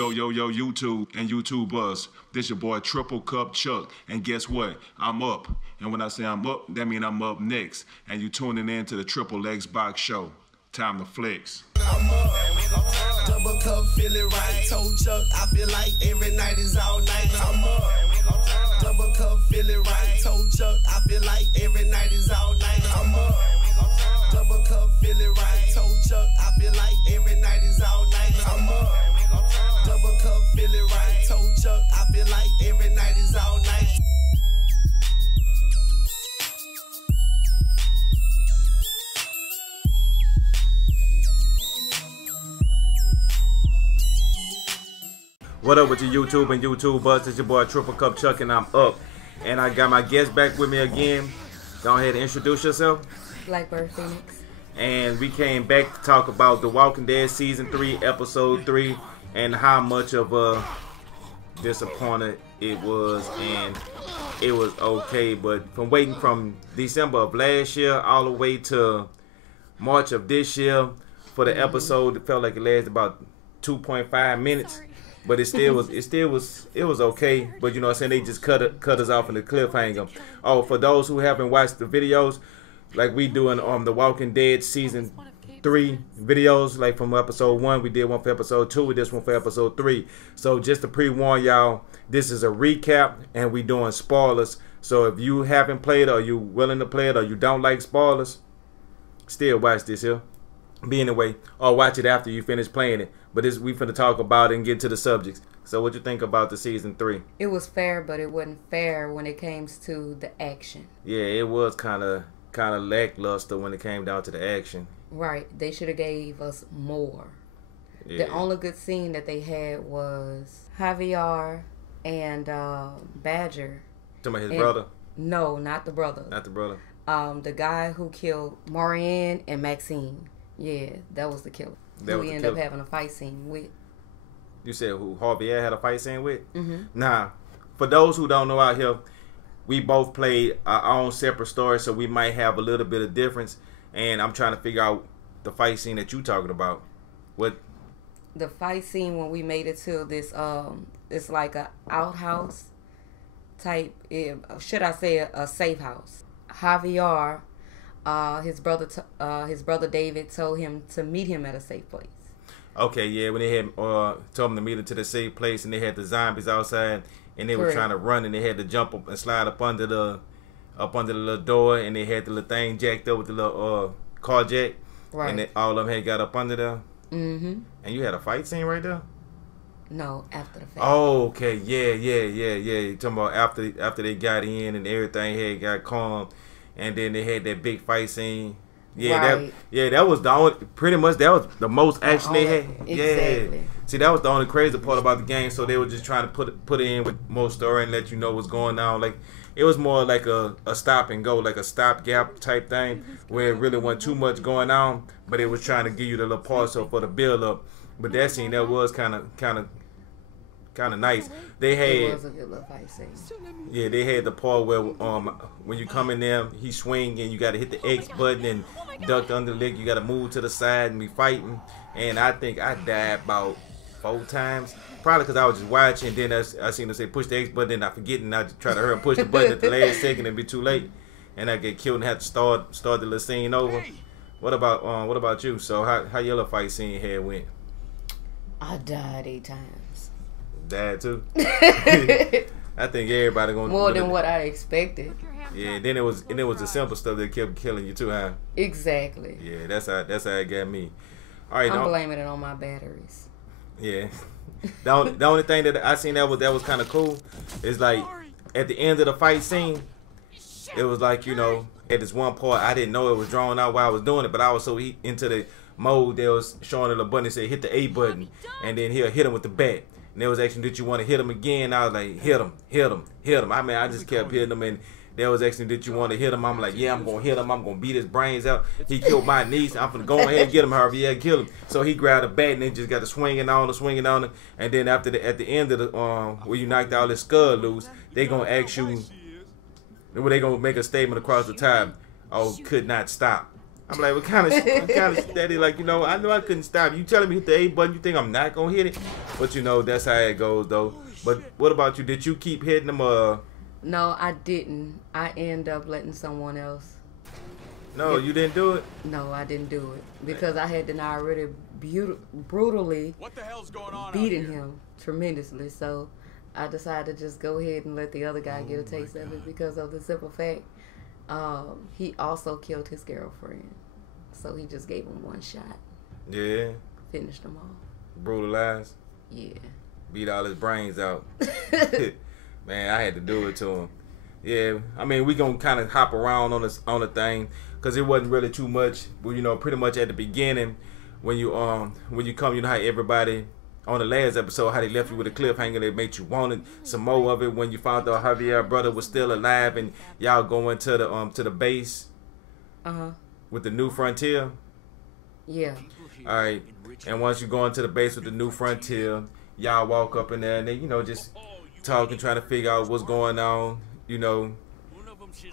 Yo, YouTube and YouTubers. This your boy Triple Cup Chuck. And guess what? I'm up. And when I say I'm up, that means I'm up next. And you tuning in to the Triple X Box Show. Time to flex. I'm up. Double cup, feel it right. Told Chuck, I feel like every night is all night. I'm up. Double cup, feel it right. Told Chuck, I feel like every night is all night. I'm up. Double cup, feel it right. Told Chuck, I feel like every night is all night. I'm up. Double cup, feel it right. Told Chuck, I feel like every night is all night. What up with your YouTube and YouTubers? It's your boy Triple Cup Chuck and I'm up. And I got my guest back with me again. Go ahead and introduce yourself. Blackbird Phoenix. And we came back to talk about The Walking Dead Season 3, Episode 3, and how much of a disappointed it was. And it was okay, but from waiting from December of last year all the way to March of this year for the episode, it felt like it lasted about 2.5 minutes. But it was okay. But you know what I'm saying, they just cut us off in the cliffhanger. Oh, for those who haven't watched the videos, like we doing The Walking Dead Season 3 videos, like from episode 1, we did one for episode 2, we did one for episode 3. So just to pre-warn y'all, this is a recap and we doing spoilers. So if you haven't played or you willing to play it or you don't like spoilers, still watch this here. But anyway, or watch it after you finish playing it. But we finna talk about it and get to the subjects. So what you think about the Season 3? It was fair, but it wasn't fair when it came to the action. Yeah, it was kind of lackluster when it came down to the action. Right. They should have gave us more. Yeah. The only good scene that they had was Javier and Badger. Talking about his brother? No, not the brother. Not the brother. The guy who killed Marianne and Maxine. Yeah, that was the killer. Who we ended up having a fight scene with. You said who Javier had a fight scene with? Mm-hmm. Nah, for those who don't know out here, we both played our own separate stories, so we might have a little bit of difference. And I'm trying to figure out the fight scene that you talking about. What? The fight scene when we made it to this, it's like a outhouse type. Should I say a safe house? Javier. His brother David told him to meet him at a safe place. Okay, yeah, when they had told him to meet him to the safe place, and they had the zombies outside, and they were trying to run, and they had to jump up and slide up under the little door, and they had the little thing jacked up with the little car jack, right? And all of them had got up under there. Mm-hmm. And you had a fight scene right there. No, after the fact. Oh, okay, yeah. You talking about after they got in and everything had got calm. And then they had that big fight scene. Yeah, right. that was the only, pretty much that was the most action they had. Exactly. Yeah. See, that was the only crazy part about the game. So they were just trying to put it in with more story and let you know what's going on. Like it was more like a stop and go, like a stopgap type thing, where it really wasn't too much going on, but it was trying to give you the little part so for the build up. But that scene that was kind of nice. They had, it was a good little fight scene. Yeah, they had the part where when you come in there, he swing and you got to hit the X button and duck under the leg. You got to move to the side and be fighting. And I think I died about 4 times, probably because I was just watching. Then I seen them say push the X button, and I forget, and I just try to hurry and push the button at the last second and be too late, and I get killed and have to start the little scene over. What about you? So how your little fight scene had went? I died 8 times. Died too. I think everybody gonna more than what I expected. Yeah, then it was the simple stuff that kept killing you too, huh? Exactly. Yeah, that's how it got me. All right, I'm blaming it on my batteries. Yeah, the only thing that I seen that was kind of cool is like at the end of the fight scene, it was like, you know, at this one part I didn't know it was drawn out while I was doing it, but I was so into the mode that was showing the button that said hit the A button, and then he'll hit him with the bat. And they was asking, did you want to hit him again? I was like, hit him. I mean, I just kept hitting him, and they was asking, did you want to hit him? I'm like, yeah, I'm going to hit him. I'm going to beat his brains out. He killed my niece. I'm going to go ahead and get him, however. Yeah, kill him. So he grabbed a bat, and they just got to swinging on him. And then at the end of the, where you knocked all his skull loose, they going to ask you, they going to make a statement across the top, oh, could not stop. I'm like, what kind of steady? Like, you know, I know I couldn't stop. You telling me hit the A button, you think I'm not gonna hit it? But you know, that's how it goes though. But what about you? Did you keep hitting them? No, I didn't. I end up letting someone else. No, you didn't do it? No, I didn't do it because I had then already brutally beaten him tremendously. So I decided to just go ahead and let the other guy get a taste of it because of the simple fact he also killed his girlfriend. So he just gave him one shot. Yeah. Finished them all. Brutalized? Yeah. Beat all his brains out. Man, I had to do it to him. Yeah, I mean, we gonna kind of hop around on the thing because it wasn't really too much. But you know, pretty much at the beginning, when you come, you know how everybody on the last episode, how they left you with a cliffhanger that made you wanted some more of it. When you found out Javier's brother was still alive and y'all going to the base, with the New Frontier. Yeah. All right, and once you go into the base with the New Frontier, y'all walk up in there and they, you know, just talking, trying to figure out what's going on. You know,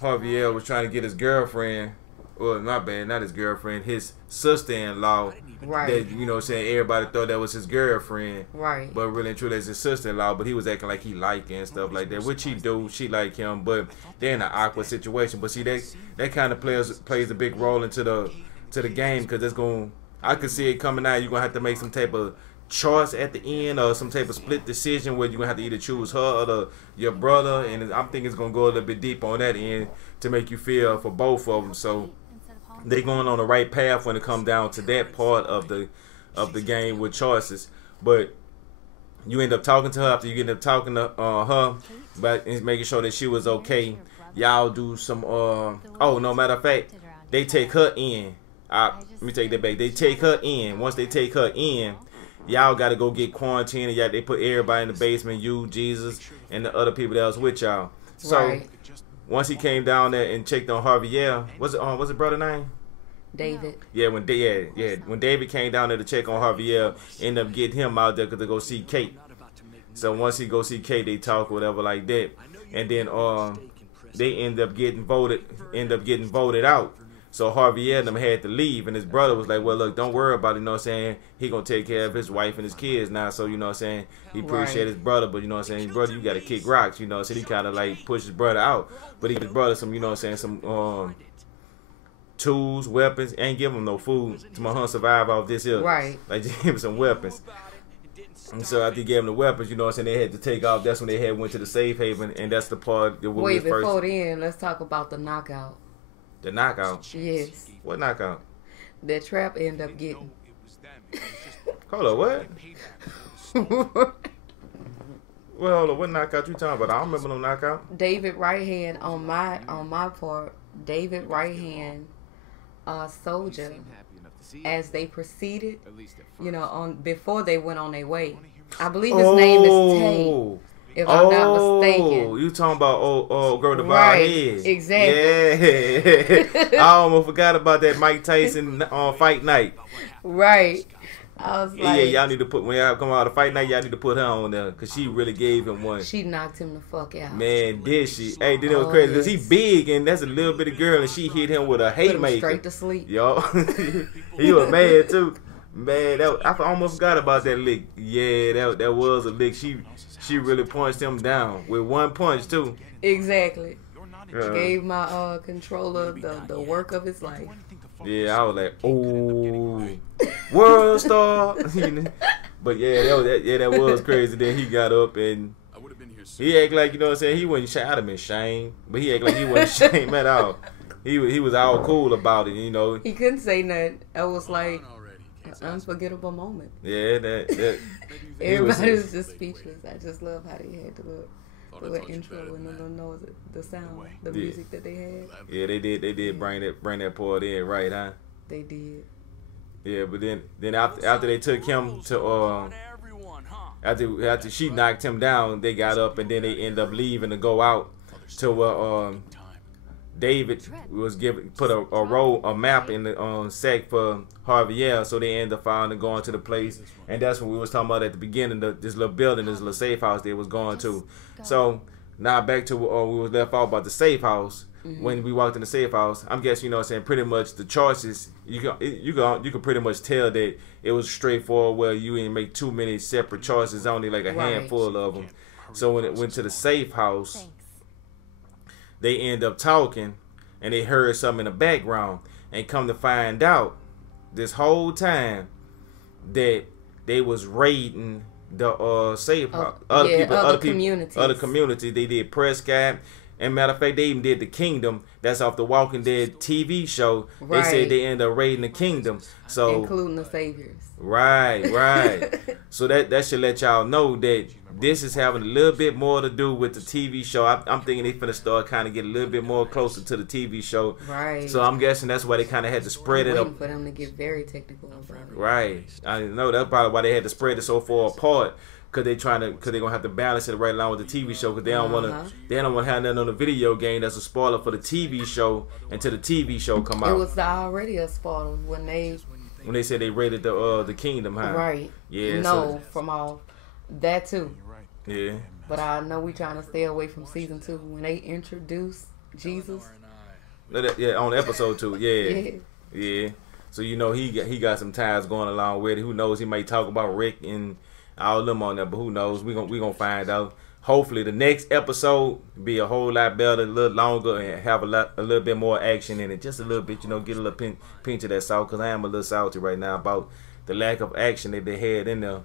Javier was trying to get his girlfriend, or my bad, not his girlfriend, his sister-in-law. Right. That, you know, saying everybody thought that was his girlfriend. Right. But really and truly, that's his sister-in-law. But he was acting like he liked her and stuff like that, which he do. She like him, but they're in an awkward situation. But see, that kind of plays a big role into the game because it's going. I could see it coming out. You're gonna have to make some type of choice at the end or some type of split decision where you're gonna have to either choose her or your brother, and I'm thinking it's gonna go a little bit deep on that end to make you feel for both of them. So they're going on the right path when it comes down to that part of the game with choices. But you end up talking to her after you end up talking to her, but making sure that she was okay. Y'all do some oh no, matter of fact, they take her in. Let me take that back. They take her in. Once they take her in, y'all got to go get quarantined. And they put everybody in the basement, you, Jesus, and the other people that was with y'all. So Right. once he came down there and checked on Javier, what's his brother name? David. Yeah, when David came down there to check on Javier, ended up getting him out there to go see Kate. So once he go see Kate, they talk whatever like that, and then they end up getting voted out. So Javier and them had to leave, and his brother was like, well, look, don't worry about it, you know what I'm saying? He gonna take care of his wife and his kids now, so, you know what I'm saying? He appreciate Right. his brother, but, you know what I'm saying? His brother, you gotta kick rocks, you know, so he kind of, like, pushed his brother out. But he gave his brother some, you know what I'm saying, some tools, weapons, ain't give him no food to my son survive off this here. Right. Like, just give him some weapons. And so after he gave him the weapons, you know what I'm saying, they had to take off. That's when they went to the safe haven, and that's the part that Wait, we first. before then, let's talk about the knockout. The knockout. Yes. What knockout? That Trap ended up getting. Hold on, what? Well, hold on, what knockout you talking about? I don't remember no knockout. David right hand on my part. David right hand, soldier. As they proceeded, you know, before they went on their way. I believe his name is Tay. If I'm not mistaken. You talking about girl with the bald Right, head. exactly. Yeah. I almost forgot about that Mike Tyson on fight night. Right. I was like, Yeah, y'all need to put, when y'all come out of fight night, y'all need to put her on there because she really gave him one. she knocked him the fuck out. Man, did she? Hey, then it was crazy because he yes. big and that's a little bit of girl and she hit him with a Put him haymaker. straight to sleep. Yo, he was mad too. Man, I almost forgot about that lick. Yeah, that was a lick. She really punched him down with one punch too. Exactly. Gave my controller the work of his life. Yeah, I was like, oh, world star. But yeah, that was crazy. Then he got up and he act like, you know what I'm saying, he wasn't ashamed. I'd have been shamed, but he act like he wasn't ashamed at all. He was all cool about it, you know. He couldn't say nothing. It was like an unforgettable moment. Yeah, that Everybody was just speechless. I just love how they had the little intro and the little noise, the sound, the music that they had. Yeah, they did bring that part in, right, huh? They did. Yeah, but then after they took him to after she knocked him down, they got up and then they end up leaving to go out to David was put a map in the sack for Javier, so they end up finding going to the place, and that's what we was talking about at the beginning. This little building, this little safe house they was going to. So Now back to we was left off about the safe house. When we walked in the safe house, I'm guessing, you know what I'm saying, pretty much the choices, you can pretty much tell that it was straightforward where you didn't make too many separate choices, only like a handful of them. So when it went to the safe house, they end up talking and they heard something in the background, and come to find out this whole time that they was raiding the safe house. Other communities. They did Prescott. And matter of fact, they even did the Kingdom. That's off the Walking Dead TV show. They said they ended up raiding the Kingdom. So including the Saviors. Right. So that should let y'all know that this is having a little bit more to do with the TV show. I'm thinking they finna start kind of get a little bit more closer to the TV show. Right. So I'm guessing that's why they kind of had to spread it up. For them to get very technical about it. Right. I know that's probably why they had to spread it so far apart. Cause they're gonna have to balance it right along with the TV show. Cause they don't wanna have nothing on the video game that's a spoiler for the TV show until the TV show come out. It was already a spoiler when they said they raided the Kingdom, huh? Right. Yeah. No, from all that too. Yeah. But I know we trying to stay away from season 2 when they introduce Jesus. Yeah, on episode 2. Yeah. So you know he got some ties going along with it. Who knows? He might talk about Rick and all of them on there, but who knows? We gonna find out. Hopefully the next episode be a whole lot better, a little longer, and have a little bit more action in it. Just a little bit, you know, get a little pinch of that salt, because I am a little salty right now about the lack of action that they had in there.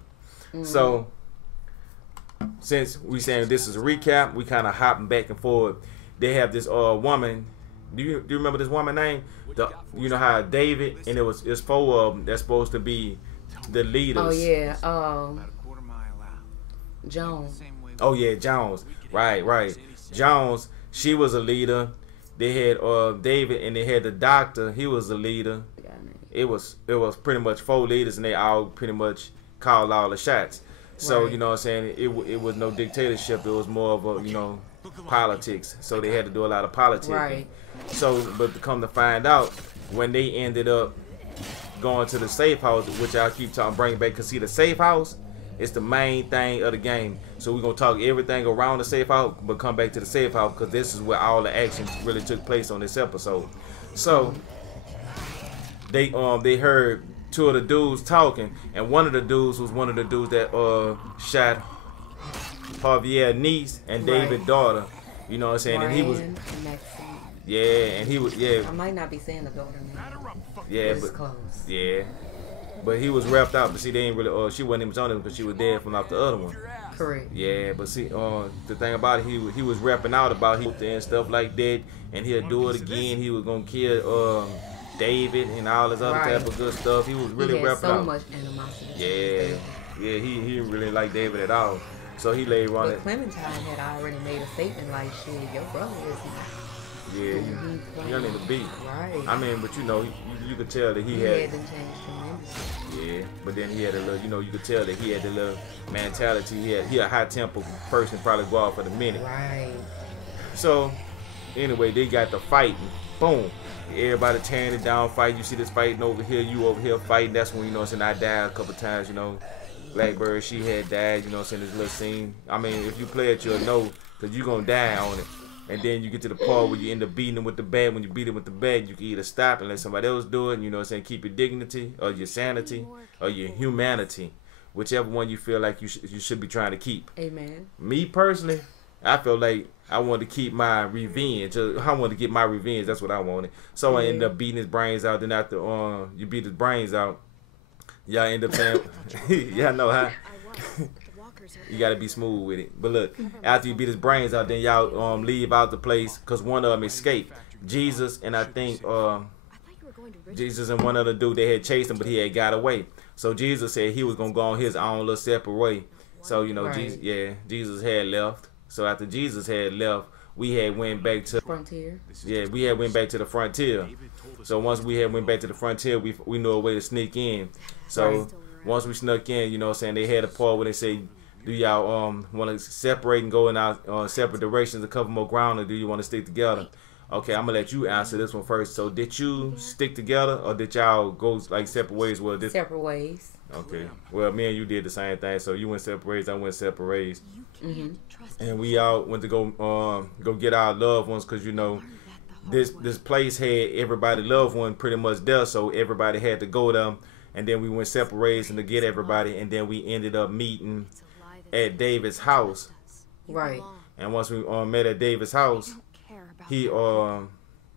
So since we saying this is a recap, we kind of hopping back and forth. They have this woman. Do you remember this woman name? You know how David, and it's 4 of them that's supposed to be the leaders. Oh yeah, Jones. Oh yeah, Jones. Right. Jones, she was a leader. They had David, and they had the doctor. He was a leader. It was pretty much 4 leaders, and they all pretty much called all the shots. So you know what I'm saying, it was no dictatorship. It was more of a, you know, politics. So they had to do a lot of politics. Right. So, but to come to find out, when they ended up going to the safe house, which I keep bringing back, because see, the safe house is the main thing of the game. So we're going to talk everything around the safe house, but come back to the safe house, because this is where all the action really took place on this episode. So they heard 2 of the dudes talking, and one of the dudes was one of the dudes that shot Javier's niece and David's daughter. You know what I'm saying? And he was I might not be saying the daughter name. Yeah, but it's close. Yeah. But he was wrapped out, but see, they ain't really. She wasn't even on him because she was dead from off the other one. Correct. Yeah, but see, the thing about it, he was rapping out about and stuff like that, and he'll do it again. He was gonna kill David and all this other type of good stuff. He was really rapping out. So much animosity. Yeah. He didn't really like David at all. So he laid on it. But Clementine had already made a statement like, "Shit, your brother is not." Yeah, he need to be. Right. I mean, but you know, you could tell that he had. Changed Yeah, but then he had a little, you know, you could tell that he had the little mentality. He a high tempo person, probably go out for the minute. Right. So, anyway, they got the fighting. Boom. Everybody tearing it down, fight. You see this fighting over here, you over here fighting. That's when, you know what I'm saying, I died a couple times, you know. Blackbird, she had died, you know what I'm saying, this little scene. I mean, if you play it, you'll know, because you're going to die on it. And then you get to the part where you end up beating them with the bat. When you beat them with the bat, you can either stop and let somebody else do it, you know what I'm saying, keep your dignity, or your sanity, or your humanity. Whichever one you feel like you should be trying to keep. Amen. Me personally, I feel like I wanted to keep my revenge. I wanted to get my revenge. That's what I wanted. So I ended up beating his brains out. Then after you beat his brains out, y'all end up saying, y'all know how. You gotta be smooth with it. But look, after you beat his brains out, then y'all leave out the place, because one of them escaped. Jesus and I think Jesus and one other dude, they had chased him, but he had got away. So Jesus said he was gonna go on his own little separate way. So you know, Jesus had left. So after Jesus had left, we had went back to frontier. Yeah, we had went back to the frontier. So once we had went back to the frontier, we knew a way to sneak in. So once we snuck in, you know what I'm saying, they had a part where they say, do y'all want to separate and go in our separate directions to cover more ground, or do you want to stick together? Okay, I'm gonna let you answer this one first. So did you stick together, or did y'all go like separate ways? Well, separate ways. Okay. Well, me and you did the same thing. So you went separate ways, I went separate ways. And we all went to go get our loved ones, because you know this place had everybody loved one pretty much there, so everybody had to go there. And then we went separate ways and to get everybody, and then we ended up meeting at David's house. Right. And once we met at David's house, he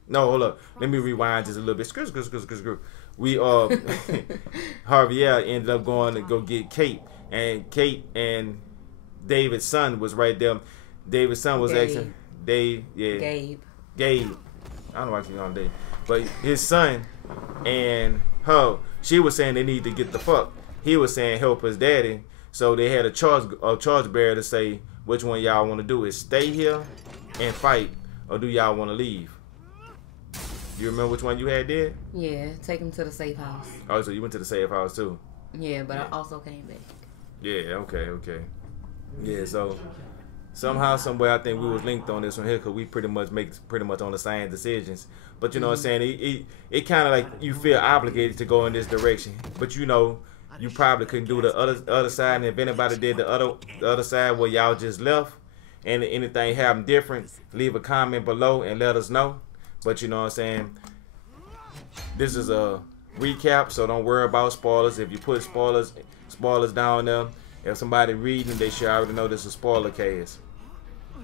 no, hold up, let me rewind just a little bit. Screw. We Javier ended up going to go get Kate, and David's son was right there. David's son was actually Gabe. I don't know why she's on Dave, but his son and her. She was saying they need to get the fuck. He was saying help his daddy. So they had a charge bearer to say which one y'all want to do, is stay here and fight, or do y'all want to leave? You remember which one you had did? Yeah, take him to the safe house. Oh, so you went to the safe house too? Yeah, but I also came back. Yeah, okay. Yeah, so somehow, somewhere, I think we was linked on this one here, because we pretty much on the same decisions. But you know what I'm saying? It kind of like you feel obligated to go in this direction. But you know, you probably couldn't do the other side. And if anybody did the other side where y'all just left, and anything happened different, leave a comment below and let us know. But you know what I'm saying? This is a recap, so don't worry about spoilers. If you put spoilers down there, if somebody reading, they should already know this is a spoiler case.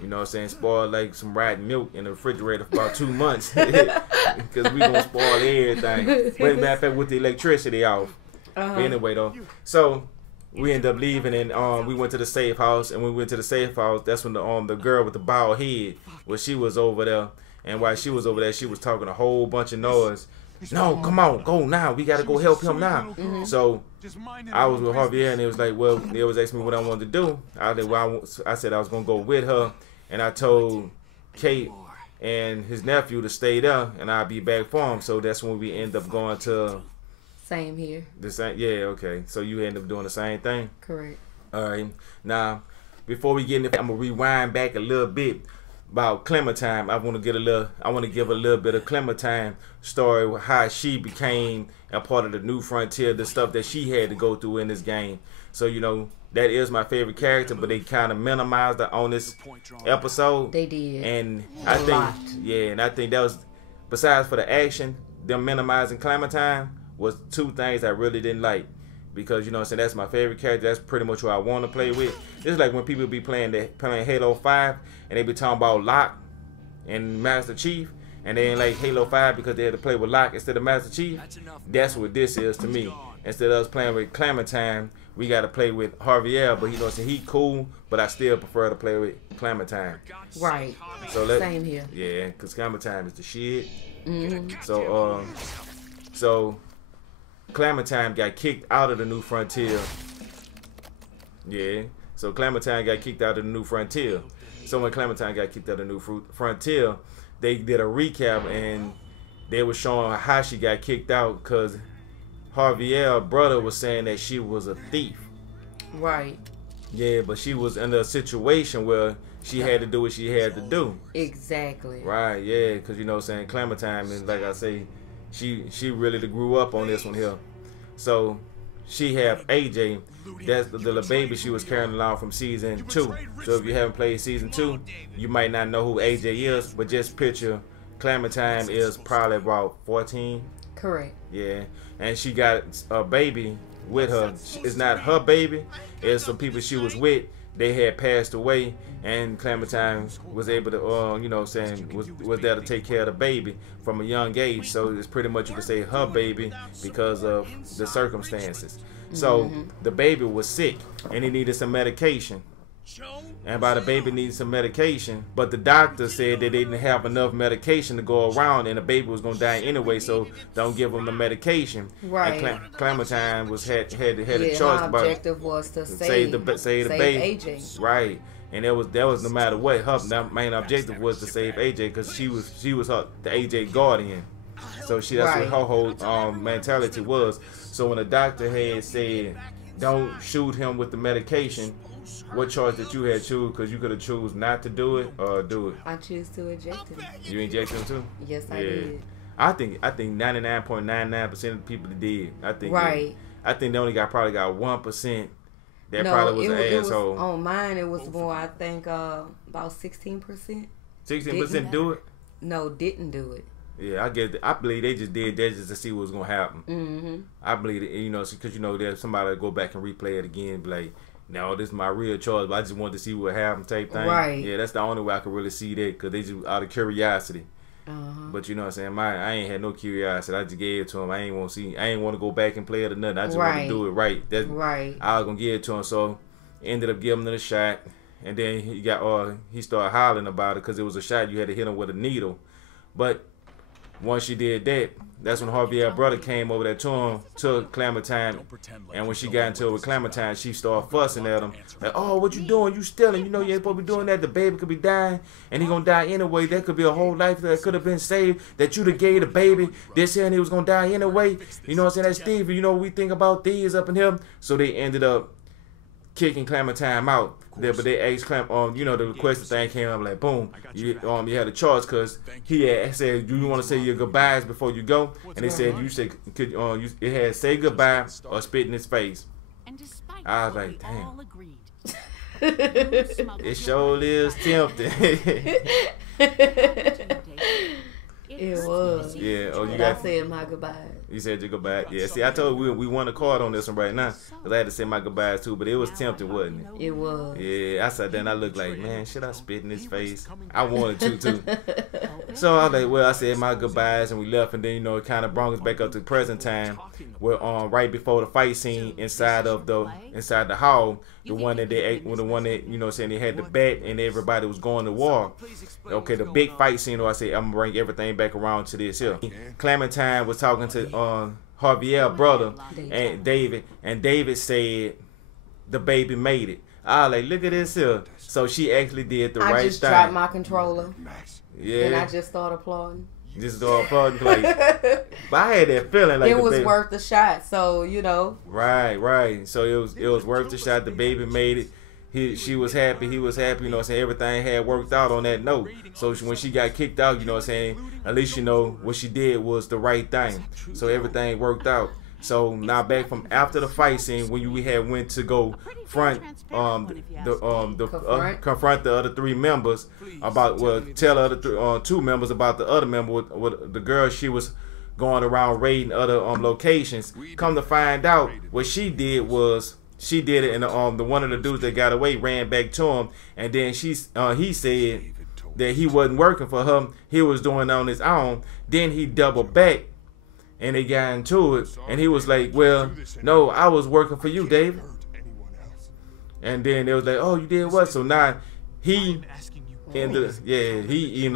You know what I'm saying? Spoil like some rotten milk in the refrigerator for about 2 months. Because we gonna spoil everything. But matter of fact, with the electricity off. But anyway though. So we ended up leaving, and we went to the safe house, and when we went to the safe house, that's when the girl with the bald head, well, she was over there. And while she was over there, she was talking a whole bunch of noise. No, come on, go now. We gotta go help him now. So I was with Javier, and it was like, well, they was asking me what I wanted to do. I said I was gonna go with her, and I told Kate and his nephew to stay there, and I'll be back for him. So that's when we end up going to. Same here. The same, yeah, okay. So you end up doing the same thing. Correct. All right. Now, before we get into, I'm gonna rewind back a little bit about Clementine. I want to give a little bit of Clementine story, how she became a part of the New Frontier, the stuff that she had to go through in this game. So you know, that is my favorite character, but they kind of minimized her on this episode. They did. And I think that was, besides for the action, them minimizing Clementine was two things I really didn't like. Because, you know what I'm saying, that's my favorite character. That's pretty much who I want to play with. It's like when people be playing Halo 5 and they be talking about Locke and Master Chief, and they ain't like Halo 5 because they had to play with Locke instead of Master Chief. That's what this is to me. Instead of us playing with Clementine, we got to play with Javier, but you know what I'm saying, he cool, but I still prefer to play with Clementine. Right. So same here. Yeah, because Clementine is the shit. So Clementine got kicked out of the New Frontier. Yeah. So Clementine got kicked out of the New Frontier. So when Clementine got kicked out of the New Frontier, they did a recap, and they were showing how she got kicked out, because Javier's brother was saying that she was a thief. Right. Yeah, but she was in a situation where she had to do what she had to do. Exactly. Right, yeah, because you know what I'm saying, Clementine, and like I say, she really grew up on this one here. So she have AJ. That's the little baby she was carrying along from season 2. So if you haven't played season 2, you might not know who AJ is, but just picture Clementine is probably about 14. Correct. Yeah, and she got a baby with her. It's not her baby. It's some people she was with. They had passed away, and Clementine was able to, you know what I'm saying, was there to take care of the baby from a young age. So it's pretty much, you could say, her baby because of the circumstances. So the baby was sick, and he needed some medication. And by the baby needing some medication, but the doctor said that they didn't have enough medication to go around, and the baby was going to die anyway, so don't give him the medication. Right. And Clementine had a choice her about objective was to save the baby. AJ. Right. And that was no matter what, her main objective was to save AJ, because she was the AJ guardian. So that's what her whole mentality was. So when the doctor had said, don't shoot him with the medication, what choice did you have choose? Because you could have chose not to do it or do it. I choose to inject him. You injected him too? Yes, I did. I think 99.99% of the people did. I think. Right. I think they only probably got 1%. That No, probably was an it asshole. was, on mine, it was more, I think, about 16%. 16% do it? No, didn't do it. Yeah, I believe they just did that just to see what was gonna happen. Mm-hmm. I believe it, you know, because you know there's somebody that go back and replay it again, be like, no, this is my real choice, but I just wanted to see what happened, type thing. Right. Yeah, that's the only way I could really see that, because they just out of curiosity. Uh-huh. But you know what I'm saying? I ain't had no curiosity. I just gave it to him. I ain't want to see. I ain't want to go back and play it or nothing. I just want to do it right. That's right. I was gonna give it to him. So ended up giving him a shot, and then he started hollering about it because it was a shot you had to hit him with a needle. But once she did that, that's when Harvey's brother came over there to him, to Clementine, and when she got into it with Clementine, she started fussing at him. Like, oh, what you doing? You stealing. You know you ain't supposed to be doing that. The baby could be dying, and he gonna die anyway. That could be a whole life that could have been saved, that you'd have gave the baby. They're saying he was gonna die anyway. You know what I'm saying? That's Steve. You know what we think about these up in here. So they ended up kicking Clementine out. But they asked you know, the requested thing came up like, boom, you had a choice because he had said, do you want to say your goodbyes before you go? And they said you said it had say goodbye or spit in his face. I was like, damn. It sure is tempting. It was. Yeah. Oh, you I said my goodbyes. You said your goodbye. Yeah. See, I told you we won a card on this one right now because I had to say my goodbyes too, but it was tempting, wasn't it? It was. Yeah. I sat there and I looked like, man, should I spit in his face? I wanted to too. So I was like, well, I said my goodbyes and we left, and then you know it kind of brought us back up to the present time, where right before the fight scene inside the hall. The one that you know saying they had the bet and everybody was going to war. Okay, the big fight scene. Or I say I'm gonna bring everything back around to this here. Clementine was talking to Harvey's brother and David, and David said the baby made it. I was like, look at this here. So she actually did the right thing. I just dropped my controller. Yeah. And I just started applauding. Just applauding like, but I had that feeling like it was worth the shot. So you know. Right. So it was worth the shot. The baby made it. She was happy. He was happy. You know what I'm saying? Everything had worked out on that note. So when she got kicked out, you know what I'm saying? At least you know what she did was the right thing. So everything worked out. So now back from after the fight scene, when we had went to go confront the other three members about tell the other two members about the other member with the girl she was going around raiding other locations. Come to find out, what she did was she did it, and the one of the dudes that got away ran back to him, and then he said that he wasn't working for her, he was doing it on his own. Then he doubled back. And they got into it, and he was like, well, no, I was working for you, David. And then they was like, oh, you did what? So now he ended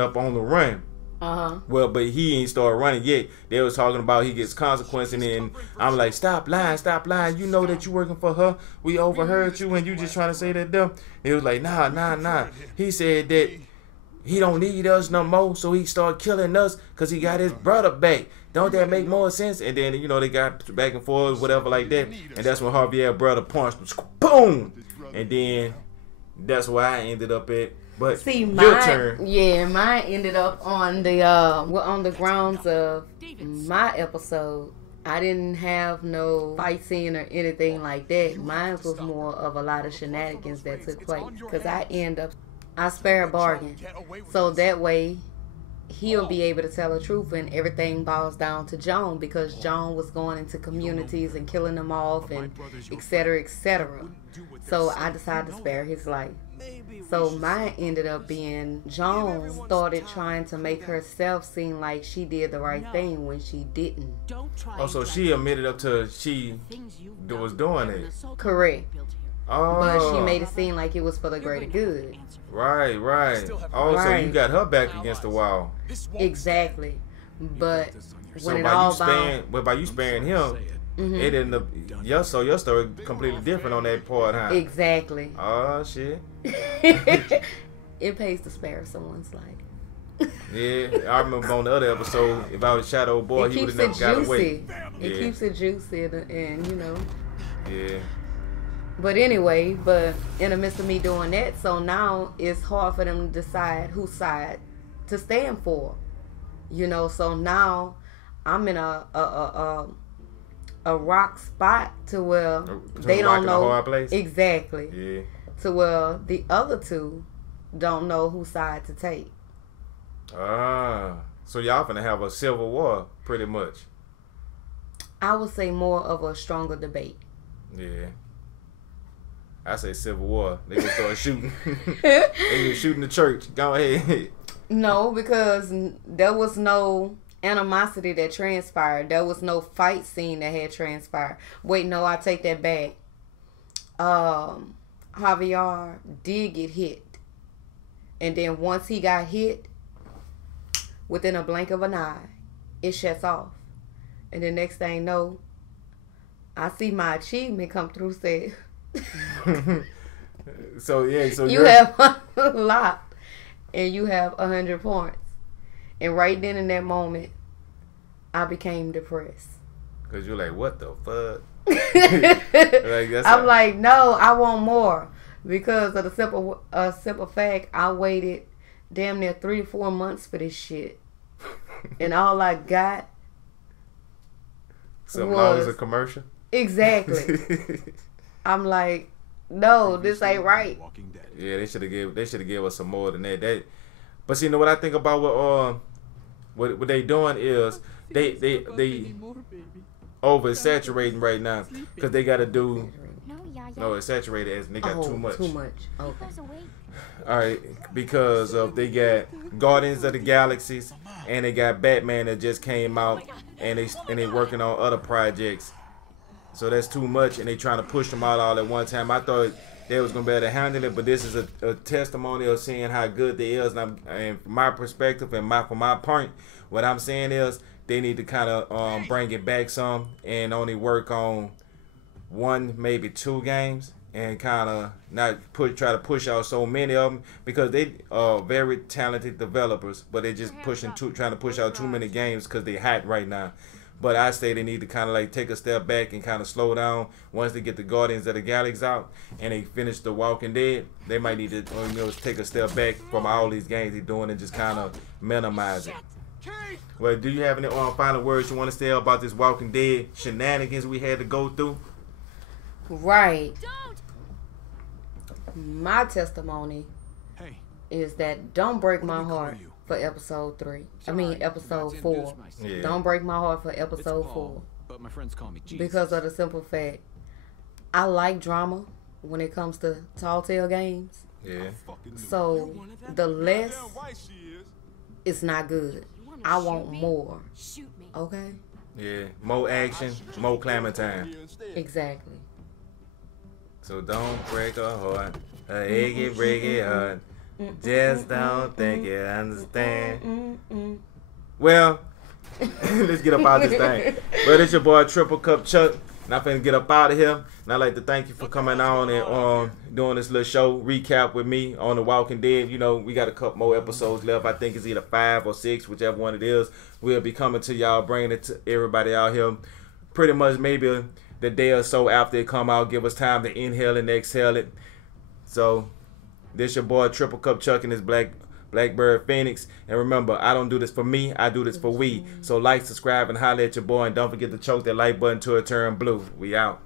up on the run. Uh-huh. Well, but he ain't started running yet. They was talking about he gets consequences, and I'm like, stop lying. You know that you working for her. We overheard you, and you just trying to say that dumb. He was like, nah. He said that he don't need us no more, so he started killing us because he got his brother back. Don't that make more sense? And then, you know, they got back and forth, whatever like that. And that's when Harvey's brother punched him. Boom! And then that's where I ended up at. But see, your turn. Yeah, mine ended up on the grounds of my episode. I didn't have no fight scene or anything like that. Mine was more of a lot of shenanigans that took place. Because I spare a bargain. So that way he'll be able to tell the truth, and everything boils down to Joan, because Joan was going into communities and killing them off and etc. So I decided to spare his life. So mine ended up being Joan started trying to make herself seem like she did the right thing when she didn't. Oh, so she admitted up to she was doing it. Correct. Oh. But she made it seem like it was for the greater good. Right. Oh, right. So you got her back against the wall. Exactly. But when so it all bound, by you sparing him, it ended up your story completely different on that part, huh? Exactly. Oh shit. It pays to spare someone's life. Yeah, I remember on the other episode, if I was shot old boy, he would have never got away. It keeps it juicy, and you know. Yeah. But anyway, in the midst of me doing that, so now it's hard for them to decide whose side to stand for. You know, so now I'm in a a rock spot to where they rock don't and a know hard place? exactly. Yeah. To where the other two don't know whose side to take. So y'all finna have a civil war, pretty much. I would say more of a stronger debate. Yeah. I say civil war. They gonna start shooting. They gonna shooting the church. Go ahead. No, because there was no animosity that transpired. There was no fight scene that had transpired. Wait, no, I take that back. Javier did get hit. And then once he got hit, within a blink of an eye, it shuts off. And the next thing you know, I see my achievement come through, said, so you have a lot and you have 100 points. And right then in that moment, I became depressed. Because you're like, what the fuck? I'm like, no, I want more. Because of the simple fact, I waited damn near 3 to 4 months for this shit. And all I got Something long as a commercial? Exactly. I'm like, no, this ain't right. Yeah, they should have gave us some more than that. But see, you know what I think about what they doing is they oversaturating right now because they got to do it's saturated as they got too much. Too much. Okay. All right, because they got Guardians of the Galaxies and they got Batman that just came out and they working on other projects. So that's too much, and they trying to push them out all at one time. I thought they was gonna be able to handle it, but this is a testimony of seeing how good they is. And from my perspective and from my point, what I'm saying is they need to kind of bring it back some and only work on 1, maybe 2 games, and kind of not try to push out so many of them because they are very talented developers, but they just trying to push out too many games because they hot right now. But I say they need to kind of like take a step back and kind of slow down. Once they get the Guardians of the Galaxy out and they finish the Walking Dead, they might need to take a step back from all these games they're doing and just kind of minimize it. Well, do you have any final words you want to say about this Walking Dead shenanigans we had to go through? Right. My testimony is that don't break my heart for episode 3. Episode 4. Yeah. Don't break my heart for episode 4. But my friends call me Jesus. Because of the simple fact, I like drama when it comes to Telltale games. Yeah. So the less is not good. I want more. Okay? Yeah. More action, more clamor time. Exactly. So don't break a heart, a achy breaky heart. Just don't think you understand. Well, let's get up out of this thing. Well, it's your boy Triple Cup Chuck, and I'm finna get up out of here. And I'd like to thank you for coming on and doing this little show recap with me on The Walking Dead. You know, we got a couple more episodes left. I think it's either 5 or 6, whichever one it is. We'll be coming to y'all, bringing it to everybody out here. Pretty much maybe the day or so after it come out, give us time to inhale and exhale it. So, this your boy Triple Cup Chuck and his Blackbird Phoenix. And remember, I don't do this for me, I do this for we. So like, subscribe, and holler at your boy. And don't forget to choke that like button till it turn blue. We out.